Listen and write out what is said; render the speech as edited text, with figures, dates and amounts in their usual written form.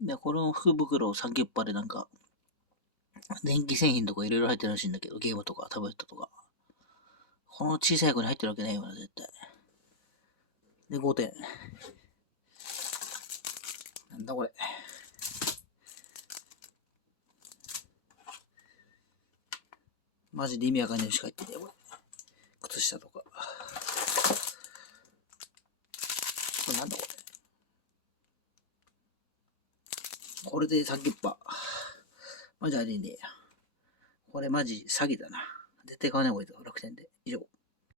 で、この福袋先っぱでなんか、電気製品とかいろいろ入ってるらしいんだけど、ゲームとかタブレットとか。この小さい子に入ってるわけないよな、絶対。で、5点。なんだこれ。マジで意味わかんないのしか入ってねえ、これ。靴下とか。これなんだこれ。これで先っぱ。マジありねえや。これマジ詐欺だな。絶対買わない方がいいぞ、楽天で。以上。